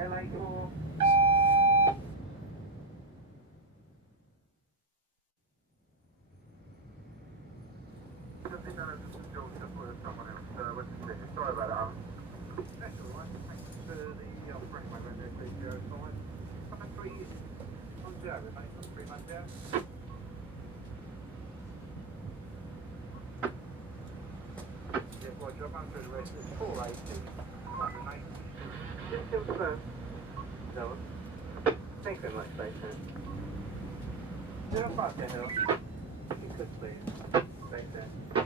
LA4. Sorry about that. That's all right. Thanks for the offering, my friend. There's 3 on 0, mate. 3 on 0. Yeah, Roger. I've run through the rest. It's 480, 180. Just confirm. No. Thanks very much, Jason. 05 10 Hill. If you could, please. Thanks,